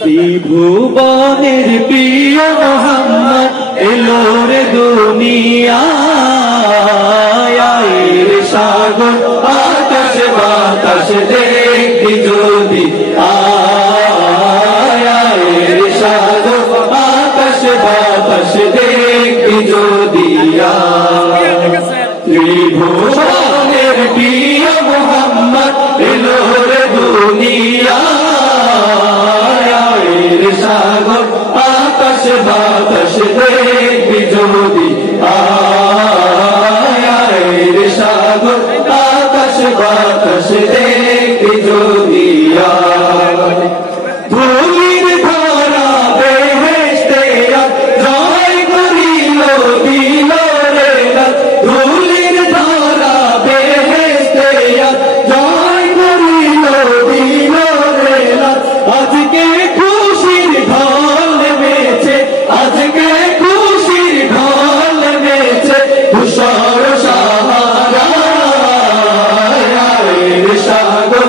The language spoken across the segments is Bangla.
ত্রিভুবনের প্রিয় মোহাম্মদ এলো রে দুনিয়ায় রে সাগর আকাশ বাতাস দেখবি যদি আয় রে সাগর আকাশ বাতাস দেখবি যদি ত্রিভুবনের প্রিয় মোহাম্মদ এলো রে দুনিয়ায় সাগর আকাশ বাতাস দেখবি যদি আয় সাগর আকাশ বাতাস দেখবি যদি ধুলির ধারা বেহেশতে জয় করিল দিল রে ধুলির ধারা বেহেশতে জয় করিল দিল রে আজকে খুশির ঢল নেমেছে আজকে খুশির ঢল নেমেছে ধূসর সাহারায় সাগর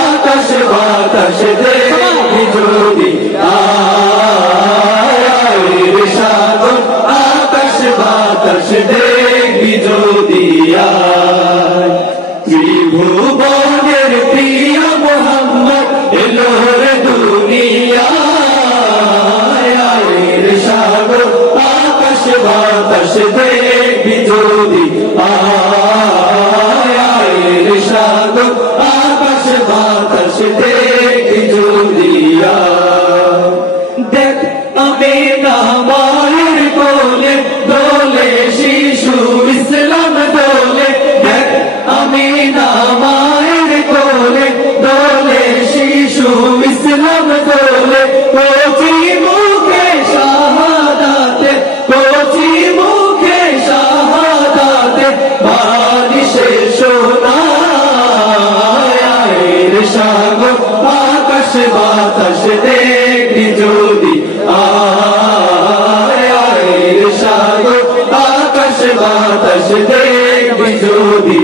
আকাশ বাতাস দেখবি যদি আয় সাগর আকাশ বাতাস দেখবি যদি ত্রিভুবনের প্রিয় মোহাম্মদ এলো রে দুনিয়ায় সাগর আকাশ বাতাস দেখবি যদি আয় সাগর আকাশ বাতাস দেখবি যদি দেখ আমি না মায়ের কোলে দোলে শিশু ইসলাম দোলে দেখ আমি না মায়ের কোলে দোলে শিশু ইসলাম দোলে কচি মুখে শাহাদাতে কচি মুখে শাহাদাতে বারিশে সোনায় সাগর আকাশ বাতাস দেখবি যদি আয় সাগর আকাশ বাতাস দেখবি যদি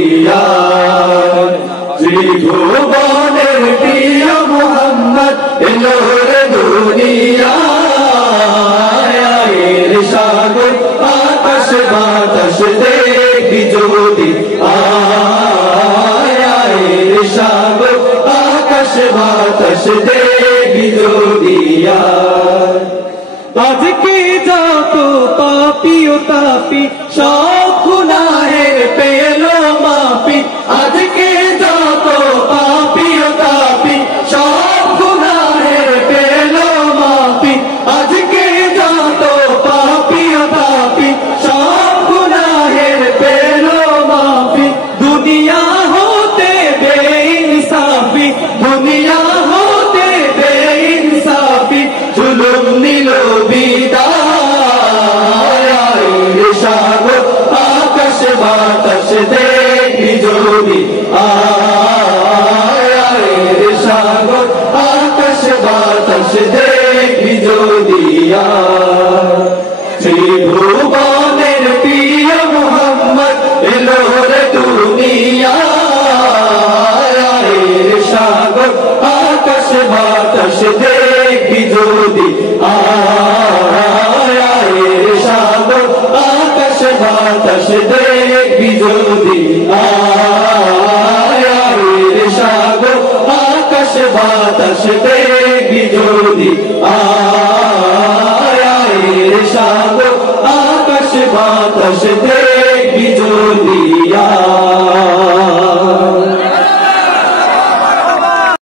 ত্রিভুবনের প্রিয় মোহাম্মদ এলো রে দুনিয়ায় সাগর আকাশ বাতাস দেখবি যদি আয় সাগর আকাশ বাতাস দেখবি যদি আজকে যত পাপী ও তাপী সব গুনাহের পেল মাপি আজকে যত পাপী ও তাপী সব গুনাহের পেল মাপি আজকে যত পাপী ও তাপী সব গুনাহের পেল মাপি দুনিয়া হতে বেইনসাফি দুনিয়া হতে বেইনসাফি জুলুম নিল বিদায় সাগর আকাশ বাতাস দেখবি যদি আয় সাগর আকাশ বাতাস দেখবি যদি ত্রিভুবনের প্রিয় মোহাম্মদ এলো রে দুনিয়ায় সাগর আকাশ বাতাস দেখবি যদি আয় সাগর আকাশ বাতাস দেখবি যদি আয় সাগর আকাশ বাতাস দেখবি যদি আয় সাগর আকাশ বাতাস দেখবি যদি